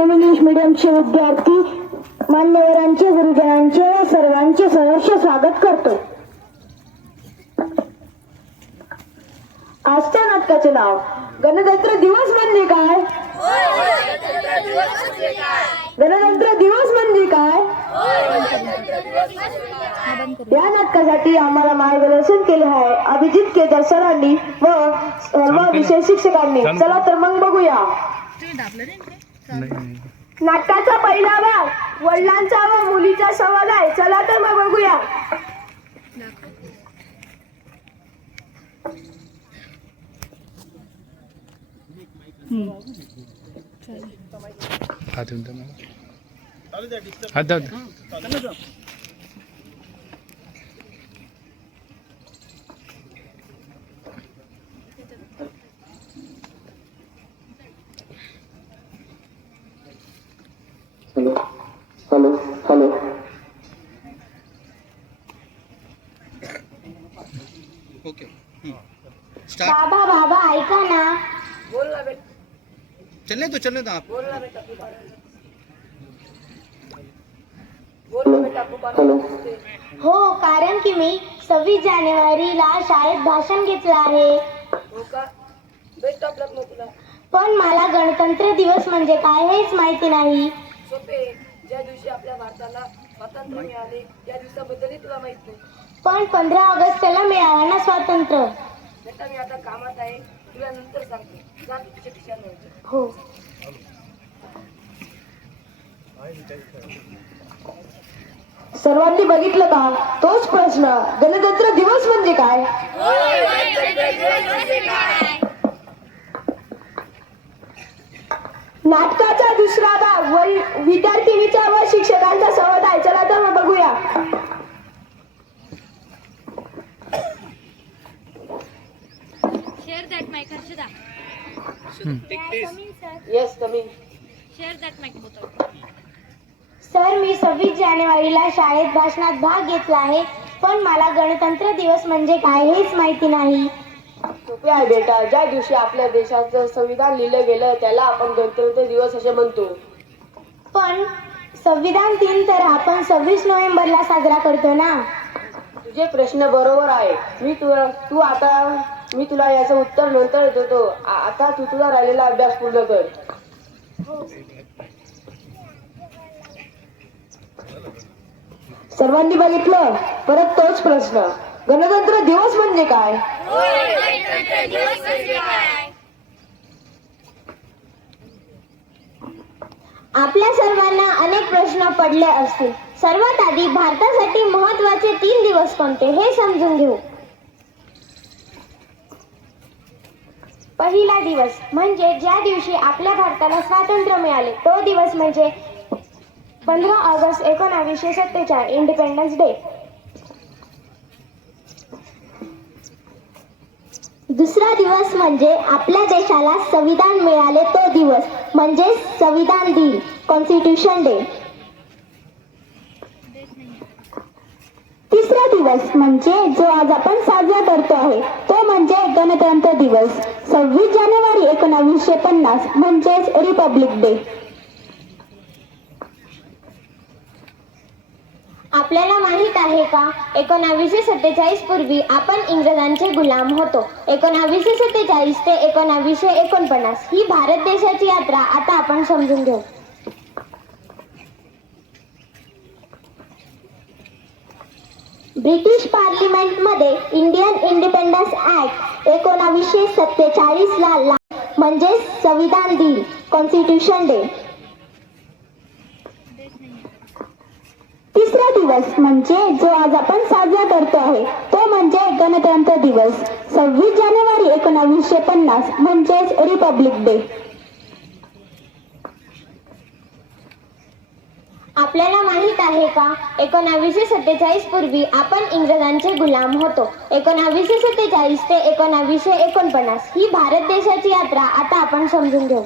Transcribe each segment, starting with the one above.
English मीडियमचे विद्यार्थी मान्यवरांचे गुरुजनांचे व सर्वांचे सहर्ष स्वागत करतो. आजच्या नाटकाचे नाव गणतंत्र दिवस म्हणजे काय? गणतंत्र दिवस म्हणजे काय? या नाटकासाठी आम्हाला मार्गदर्शन केले आहे अभिजित केदार सरांनी व सर्व विषय शिक्षकांनी. चला तर मग बघूया. नाटकाचा पहिला भाग वडिलांचा व मुलीचा संवाद आहे. चला तर मग बघूया. हात मला. हात हॅलो हॅलो. ओके. बाबा बाबा ऐका ना. चलने दो चलने दो आप हॅलो हो कारण की मी सव्वीस जानेवारीला शाळेत भाषण घेतलं आहे. पण मला गणतंत्र दिवस म्हणजे काय हेच माहिती नाही. दिवशी आपल्या भारताला स्वातंत्र्य मिळाले. या दिवसाबद्दलही तुला माहीत नाही. पण पंधरा ऑगस्टला मिळालं ना स्वातंत्र्य. बेटा मी आता कामात आहे. तुला नंतर सांगते. जा तुझ्या खिशात हो. सर्वांनी बघितलं का? तोच प्रश्न. गणतंत्र दिवस म्हणजे काय? नाटकाचा दुसरा भाग वरी- विद्यार्थिनीचा व शिक्षकांचा संवाद आहे चला तर मग बघूया Share that mic, Harshada. Yes कमी Share that mic, both of you. Sir मी सव्वीस जानेवारीला शाळेत भाषणात भाग घेतला आहे पण मला गणतंत्र दिवस म्हणजे काय हेच माहिती नाही सोपे आहे बेटा. ज्या दिवशी आपल्या देशाचं संविधान लिहिलं गेलं त्याला आपण गणतंत्र दिवस असे म्हणतो. पण संविधान दिन तर आपण सव्वीस नोव्हेंबरला साजरा करतो ना? तुझे प्रश्न बरोबर आहे. मी तुला तू आता मी तुला याचं उत्तर नंतर देतो. आ- आता तू तुझा राहिलेला अभ्यास पूर्ण कर. सर्वांनी बघितलं? परत तोच प्रश्न. गणतंत्र दिवस म्हणजे काय? आपल्या सर्वांना अनेक प्रश्न पडले असतील. सर्वात आधी भारतासाठी महत्त्वाचे तीन दिवस कोणते हे समजून घेऊ. पहिला दिवस म्हणजे ज्या दिवशी आपल्या भारताला स्वातंत्र्य मिळाले तो दिवस म्हणजे पंधरा ऑगस्ट एकोणावीसशे सत्तेचाळीस इंडिपेंडन्स डे दुसरा दिवस म्हणजे आपल्या देशाला संविधान मिळाले तो दिवस म्हणजे संविधान दिन कॉन्स्टिट्यूशन डे तिसरा दिवस म्हणजे जो आज आपण साजरा करतो आहे तो म्हणजे गणतंत्र दिवस सव्वीस जानेवारी एकोणावीसशे पन्नास म्हणजेच रिपब्लिक डे आपल्याला माहीत आहे का? एकोणावीसशे सत्तेचाळीस पूर्वी आपण इंग्रजांचे गुलाम होतो. एकोणावीसशे सत्तेचाळीस ते एकोणावीसशे एकोणपन्नास ही भारत देशाची यात्रा आता आपण समजून घेऊ. ब्रिटिश पार्लिमेंटमध्ये इंडियन इंडिपेंडन्स ऍक्ट एकोणावीसशे सत्तेचाळीसला ला ला- म्हणजे संविधान दिन कॉन्स्टिट्यूशन डे. तिसरा दिवस म्हणजे जो आज आपण साजरा करतो आहे तो म्हणजे गणतंत्र दिवस. सव्वीस जानेवारी एकोणावीसशे पन्नास म्हणजेच रिपब्लिक डे. आपल्याला माहीत आहे का? एकोणावीसशे सत्तेचाळीस पूर्वी आपण इंग्रजांचे गुलाम होतो. एकोणावीसशे सत्तेचाळीस ते एकोणावीसशे एकोणपन्नास ही भारत देशाची यात्रा आता आपण समजून घेऊ.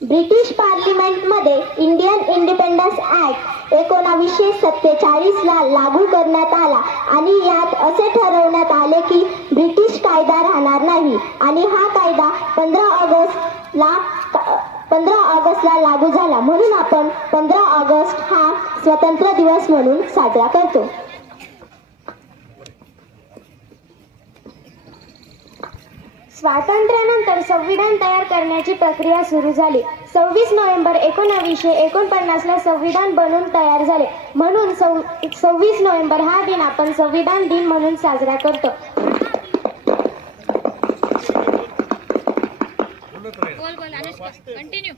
ब्रिटिश पार्लिमेंटमध्ये इंडियन इंडिपेंडन्स ऍक्ट एकोणावीसशे सत्तेचाळीसला लागू करण्यात आला आणि यात असे ठरवण्यात आले की ब्रिटिश कायदा राहणार नाही आणि हा कायदा पंधरा ऑगस्टला पंधरा ऑगस्टला लागू झाला. म्हणून आपण पंधरा ऑगस्ट हा स्वतंत्र दिवस म्हणून साजरा करतो. स्वातंत्र्यानंतर संविधान तयार करण्याची प्रक्रिया सुरू झाली. सव्वीस नोव्हेंबर एकोणावीसशे एकोणपन्नासला संविधान बनून तयार झाले. म्हणून सव्वीस नोव्हेंबर हा दिन आपण संविधान दिन म्हणून साजरा करतो. बोल बोल अनुष्का कंटिन्यू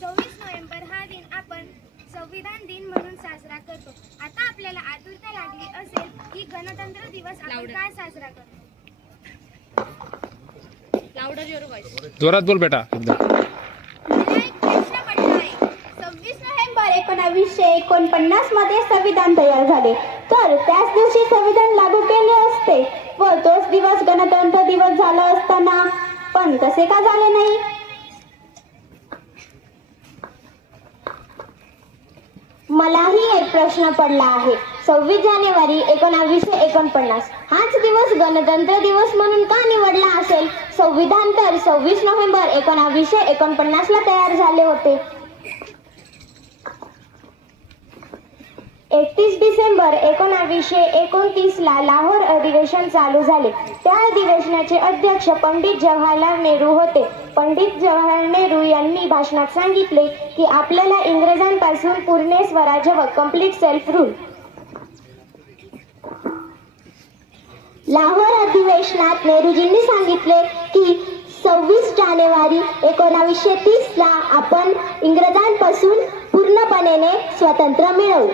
सव्वीस नोव्हेंबर हा दिन आपण संविधान दिन म्हणून साजरा करतो. आता आपल्याला आतुरता लागली असेल की गणतंत्र दिवस आपण. का साजरा करतो? जोरात बोल बेटा. एकदम सव्वीस नोव्हेंबर एकोणावीसशे एकोणपन्नासमध्ये संविधान तयार झाले. तर त्याच दिवशी संविधान लागू केले असते व तोच दिवस गणतंत्र दिवस झाला असताना. पण तसे का झाले नाही? मलाही एक प्रश्न पडला आहे. सव्वीस जानेवारी एकोणावीसशे एकोणपन्नास. हाच दिवस गणतंत्र दिवस म्हणून का निवडला असेल? संविधान तर सव्वीस नोव्हेंबर एकोणावीसशे एकोणपन्नास ला तयार झाले होते. एकतीस डिसेंबर एकोणावीसशे एकोणतीस ला लाहोर अधिवेशन चालू झाले. त्या अधिवेशनाचे अध्यक्ष पंडित जवाहरलाल नेहरू होते. पंडित जवाहरलाल नेहरू यांनी भाषणात सांगितले की आपल्याला इंग्रजांपासून पूर्ण स्वराज्य व कंप्लीट सेल्फ रूल लाहोर अधिवेशनात नेहरूजींनी सांगितले की सव्वीस जानेवारी एकोणावीसशे तीस ला आपण इंग्रजांपासून पूर्णपणे स्वतंत्र मिळवू.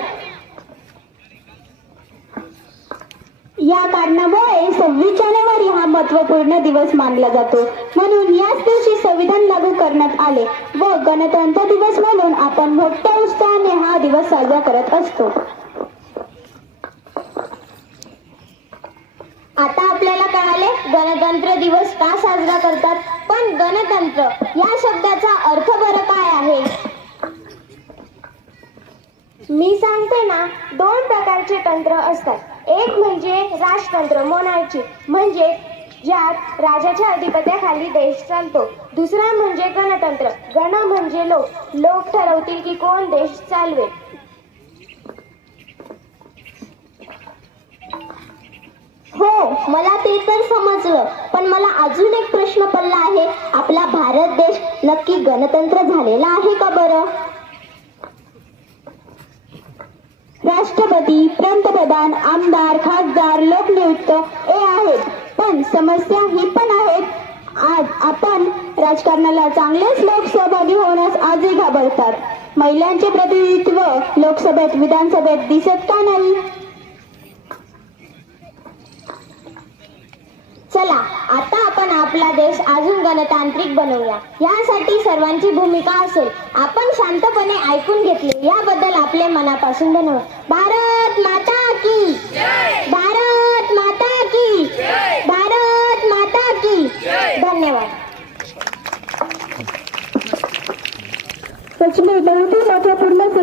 या कारणामुळे सव्वीस जानेवारी हा महत्त्वपूर्ण दिवस मानला जातो. म्हणून याच दिवशी संविधान लागू करण्यात आले व गणतंत्र दिवस म्हणून आपण मोठ्या उत्साहाने हा दिवस साजरा करत असतो आता आपल्याला कळाले गणतंत्र दिवस का साजरा करतात? पण गणतंत्र या शब्दाचा अर्थ बरं काय आहे? मी सांगते ना दोन प्रकारचे तंत्र असतात. एक म्हणजे राजतंत्र मोनार्ची. म्हणजे ज्यात राजाच्या अधिपत्याखाली देश चालतो. दुसरा म्हणजे गणतंत्र. गण म्हणजे लोक. लोक ठरवतील की कोण देश चालवेल. हो मला ते तर समजलं. पण मला अजून एक प्रश्न पडला आहे. आपला भारत देश नक्की गणतंत्र झालेला आहे का बरं? राष्ट्रपती पंतप्रधान आमदार खासदार लोकनियुक्त हे आहेत. पण समस्या ही पण आहेत. आज आपण राजकारणाला चांगलेच लोक सहभागी होण्यास आजही घाबरतात. महिलांचे प्रतिनिधित्व लोकसभेत विधानसभेत दिसत का नाही? चला आता आपण आपला देश अजून गणतांत्रिक बनवूया. यासाठी सर्वांची भूमिका असेल. आपण शांतपणे ऐकून घेतले. याबद्दल आपले मनापासून धन्यवाद.